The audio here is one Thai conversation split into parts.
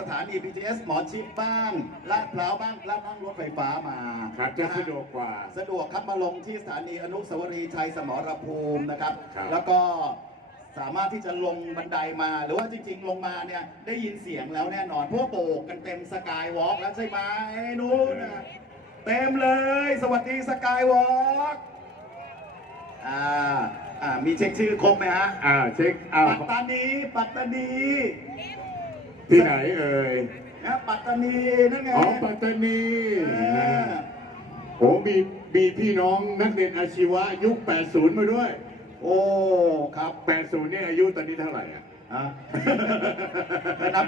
สถานี BTS หมอชิดบ้างลาดพร้าวบ้างแล้วนั่งรถไฟฟ้ามาครับจะสะดวกกว่า สะดวกครับมาลงที่สถานีอนุสาวรีย์ชัยสมรภูมินะครับ ครับ แล้วก็สามารถที่จะลงบันไดมา หรือว่าจริง ๆ ลงมาเนี่ยได้ยินเสียงแล้วแน่นอนเพราะว่าโบกกันเต็มสกายวอล์กแล้วใช่ไหมนู้นนะเต็มเลย สวัสดีสกายวอล์กอ่าอ่ามีเช็คชื่อครบไหมฮะ อ่าเช็คอ้าวปัตตานีปัตตานี ที่ไหนเอ่ยนะปัตตานีนั่นไงอ๋อปัตตานีเออโอ้มีมีพี่น้องนักเรียนอาชีวะยุค 80 มาด้วย โอ้ครับ 80 เนี่ยอายุตอนนี้เท่าไหร่อะอะนะครับ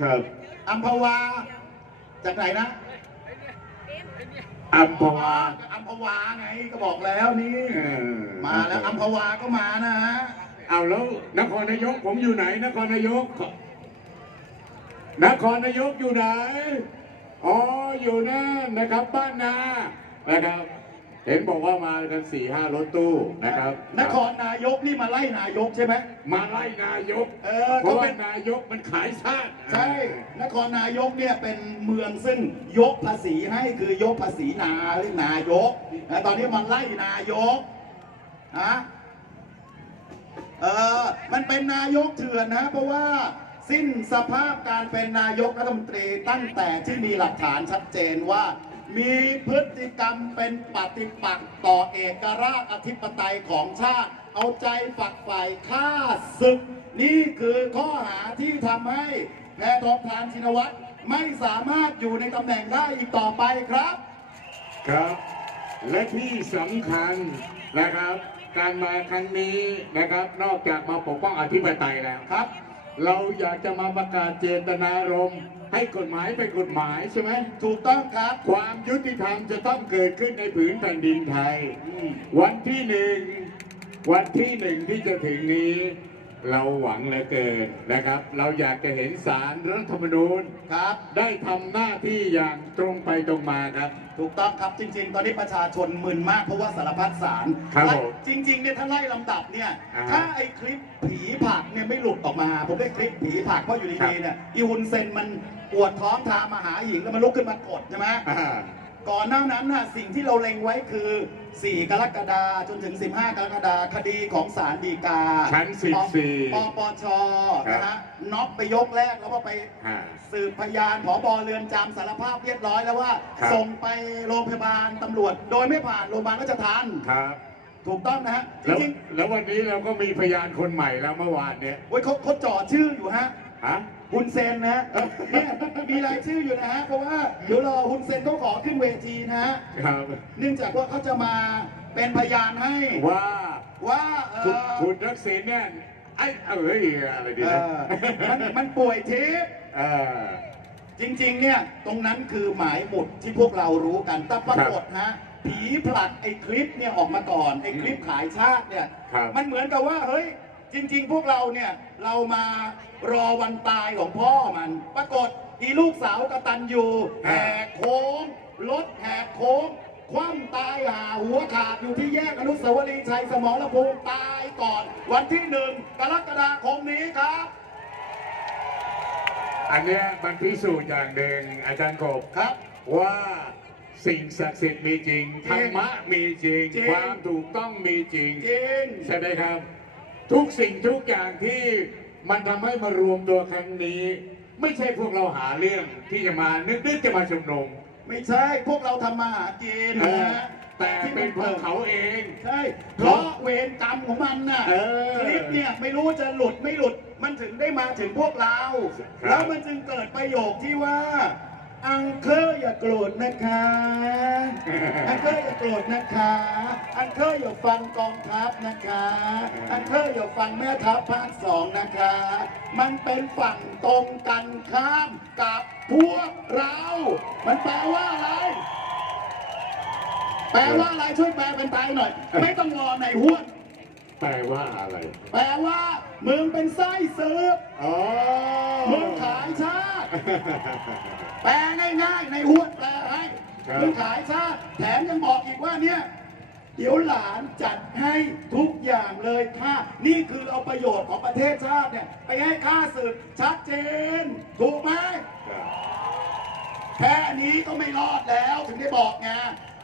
ครับอัมพวาจากไหนนะอัมพวาอัมพวาไงก็บอกแล้วนี่เออมาแล้วอัมพวาก็มานะฮะ เอาแล้วนครนายกผมอยู่ไหน นครนายก นครนายกอยู่ไหน อ๋ออยู่นั่นนะครับบ้านนานะครับ เห็นบอกว่ามากันสี่ห้ารถตู้นะครับ นครนายกนี่มาไล่นายกใช่ไหมมาไล่นายก เออเพราะเขาว่าเป็นนายกมันขายชาติ ใช่ นครนายกเนี่ยเป็นเมืองซึ่งยกภาษีให้คือยกภาษีนาเรียกนายกแต่ตอนนี้มันไล่นายกฮะ เออมันเป็นนายกเถื่อนนะเพราะว่าสิ้นสภาพการเป็นนายกรัฐมนตรีตั้งแต่ที่มีหลักฐานชัดเจนว่า มีพฤติกรรมเป็นปฏิปักษ์ต่อเอกราชอธิปไตยของชาติ เอาใจฝักใฝ่ฆ่าศึก นี่คือข้อหาที่ทำให้แพทองทานชินวัตรไม่สามารถอยู่ในตำแหน่งได้อีกต่อไปครับ ครับ และที่สำคัญนะครับ การมาครั้งนี้นะครับ นอกจากมาปกป้องอธิปไตยแล้วครับ เราอยากจะมาประกาศเจตนารมณ์ให้กฎหมายเป็นกฎหมายใช่ไหมถูกต้องครับ ความยุติธรรมจะต้องเกิดขึ้นในผืนแผ่นดินไทยอืมวันที่หนึ่งวันที่หนึ่งที่จะถึงนี้ เราหวังเหลือเกินนะครับ เราอยากจะเห็นสารรัฐธรรมนูญครับ ได้ทำหน้าที่อย่างตรงไปตรงมาครับ ถูกต้องครับจริง ๆ ตอนนี้ประชาชนมึนมากเพราะว่าสารพัดสารครับไล่ผมจริงๆเนี่ยถ้าไล่ลำดับเนี่ยอ่าฮะถ้าไอ้คลิปผีผักเนี่ยไม่หลุดออกมา ผมได้คลิปผีผักเพราะอยู่ครัดีบๆเนี่ยอีฮุนเซนมันปวดท้องทามมาหาหญิงแล้วมันลุกขึ้นมากดใช่ไหม อ่า ก่อนหน้านั้นน่ะสิ่งที่เราเล็งไว้คือ 4 กรกฎาคมจนถึง 15 กรกฎาคมคดีของศาลฎีกาชั้นป14ปปชนะฮะน็อกไปยกแรกแล้วก็ไปอ่าสืบพยานผบเรือนจำสารภาพเรียบร้อยแล้วว่าครับส่งไปโรงพยาบาลตำรวจ โดยไม่ผ่านโรงพยาบาลราชทันครับถูกต้องนะฮะจแล้วริงแล้ววันนี้เราก็มีพยานคนใหม่แล้วเมื่อวานเนี่ยๆโอ้ยเขาเขาจ่อชื่ออยู่ฮะ ฮะฮุนเซนนะฮะเนี่ยมีรายชื่ออยู่นะฮะเพราะว่าเดี๋ยวรอฮุนเซนเขาขอขึ้นเวทีนะฮะครับ เนื่องจากว่าเขาจะมาเป็นพยานให้ว่าว่าเอคุณอคุณทักษิณเนี่ยไอ้เอ้ยอะไรดีเอนะอมันมันป่วยทิพย์ เออ จริงๆ เนี่ยตรงนั้นคือหมายหมุดที่พวกเรารู้กันแต่ปรากฏฮะผีผลักไอ้คลิปเนี่ยออกมาก่อนไอ้คลิปขายชาติเนี่ยครับมันเหมือนกับว่าเฮ้ย จริง ๆ พวกเราเนี่ยเรามารอวันตายของพ่อมัน ปรากฏอีลูกสาวกตันยูแหกโค้งรถแหกโค้ง คว่ำตายหาหัวขาดอยู่ที่แยกอนุสาวรีย์ชัยสมรภูมิตายก่อน วันที่หนึ่งกรกฎาคมนี้ครับ อันเนี้ยมันพิสูจน์อย่างหนึ่งอาจารย์กบครับ ว่าสิ่งศักดิ์สิทธิ์มีจริง ธรรมะมีจริง จริง ความถูกต้องมีจริง จริง ใช่ไหมครับ ทุกสิ่งทุกอย่างที่มันทำให้มารวมตัวครั้งนี้ ไม่ใช่พวกเราหาเรื่องที่จะมานึกๆจะมาชุมนุม ไม่ใช่พวกเราทำมาหากินเอนะอฮะแต่เป็นพวกเขาเอง ใช่เพราะเวรกรรมของมันน่ะเออ คลิปเนี่ยไม่รู้จะหลุดไม่หลุดมันถึงได้มาถึงพวกเรา ครับ แล้วมันจึงเกิดประโยคที่ว่า อังเคอร์อย่าโกรธนะคะ อังเคอร์อย่าโกรธนะคะ อังเคอร์อย่าฟังกองทัพนะคะ อังเคอร์อย่าฟังแม่ทัพภาคสองนะคะ มันเป็นฝั่งตรงกันข้ามกับพวกเรา มันแปลว่าอะไร แปลว่าอะไรช่วยแปลเป็นไทยหน่อย ไม่ต้องรอในห้วนแปลว่าอะไร แปลว่ามึงเป็นไส้สืบอ๋อมึงขายชาติ แปลง่ายๆในห้วนแปลให้ครับมึงขายชาติแถมยังบอกอีกว่าเนี่ยเดี๋ยวหลานจัดให้ทุกอย่างเลยค่ะ นี่คือเอาประโยชน์ของประเทศชาติเนี่ย ไปให้ข้าศึกชัดเจน ถูกไหมแค่นี้ก็ไม่รอดแล้วถึงได้บอกไง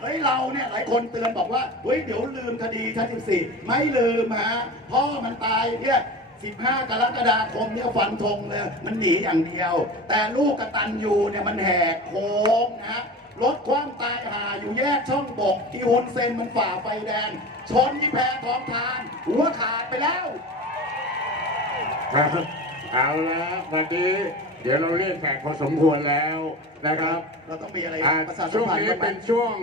เฮ้ยเราเนี่ยหลายคนเตือนบอกว่าเฮ้ยเดี๋ยวลืมคดีชั้น14 ไม่ลืมฮะพ่อมันตายเนี่ย 15 กรกฎาคมเนี่ยฟันธงเลยมันหนีอย่างเดียว แต่ลูกกตันยูเนี่ยมันแหกโค้งนะรถคว่ำตายหาอยู่แยกช่องบกที่ฮุนเซนมันฝ่าไฟแดง ชนที่แพท้องทาน หัวขาดไปแล้วครับเอาละวันนี้เดี๋ยวเราเรียกแขกพอสมควรแล้วนะครับ เราต้องมีอะไรอ่าประชาสัช่มวงพันธ์นี้บ้างไหมเป็นช่วง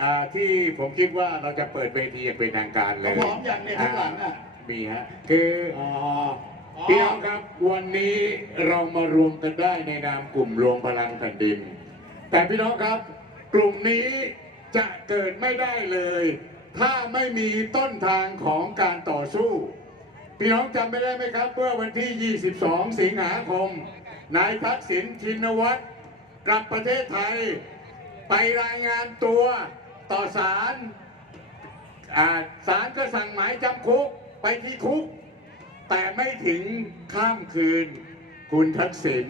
อ่าที่ผมคิดว่าเราจะเปิดเวทีอย่างเป็นทางการเลยเขาพร้อมอย่างเนี่ยข้างหลังอะ มีฮะคืออพี่น้องครับวันนี้เรามารวมกันได้ในนามกลุ่มรวมพลังแผ่นดิน แต่พี่น้องครับ กลุ่มนี้จะเกิดไม่ได้เลย ถ้าไม่มีต้นทางของการต่อสู้ พี่น้องจำไม่ได้ไหมครับเมื่อวันที่ 22 สิงหาคมนายทักษิณชินวัตรกลับประเทศไทย ไปรายงานตัวต่อศาลอ่าศาลก็สั่งหมายจำคุก ไปที่คุก แต่ไม่ถึงข้ามคืน คุณทักษิณ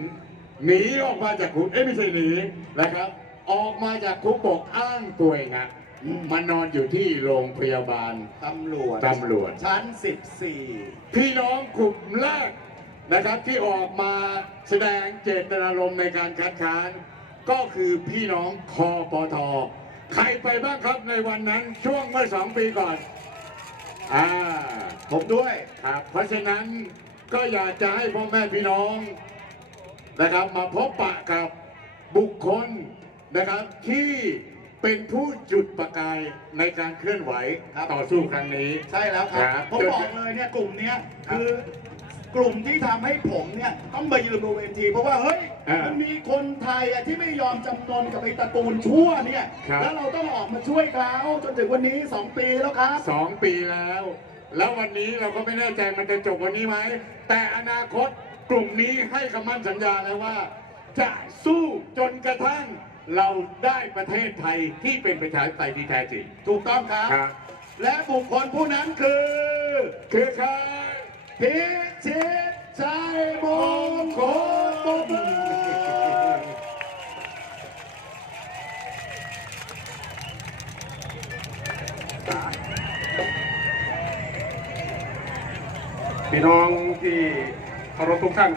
หนีออกมาจากคุกเอ้ยไม่ใช่หนีนะครับ ออกมาจากคุกบอกอ้างป่วยหนักอืมมานอนอยู่ที่โรงพยาบาลตำรวจตำรวจ ชั้น 14 พี่น้องกลุ่มแรกนะครับที่ออกมาแสดงเจตนารมณ์ในการคัดค้าน ก็คือพี่น้องคอปท ใครไปบ้างครับในวันนั้นช่วงเมื่อสองปีก่อน อ่าผมด้วยครับ เพราะฉะนั้นก็อยากจะให้พ่อแม่พี่น้องนะครับ มาพบปะกับบุคคลนะครับที่เป็นผู้จุดประกายในการเคลื่อนไหวครับต่อสู้ครั้งนี้ ใช่แล้วครัครับบผมบอกเลยเนี่ยกลุ่มเนี้ยครับคือ กลุ่มที่ทำให้ผมเนี่ยต้องมายืนบนเวที เพราะว่าเฮ้ยอ่ามัมันมีคนไทยอะที่ไม่ยอมจำนนกับไอ้ตระกูลชั่วเนี่ยครับ แล้วเราต้องออกมาช่วยเขาจนถึงวันนี้ 2 ปีแล้วครับ สองปีแล้ว แล้ววันนี้เราก็ไม่แน่ใจมันจะจบวันนี้ไหม แต่อนาคตกลุ่มนี้ให้คำมั่นสัญญาแล้วว่า จะสู้จนกระทั่งเราได้ประเทศไทยที่เป็นประชาธิปไตยที่แท้จริง ถูกต้องครับ ครับ และบุคคลผู้นั้นคือ คือใคร พิชิตชัยมงคลปรบมือพี่น้องที่เคารพทุกท่านครับ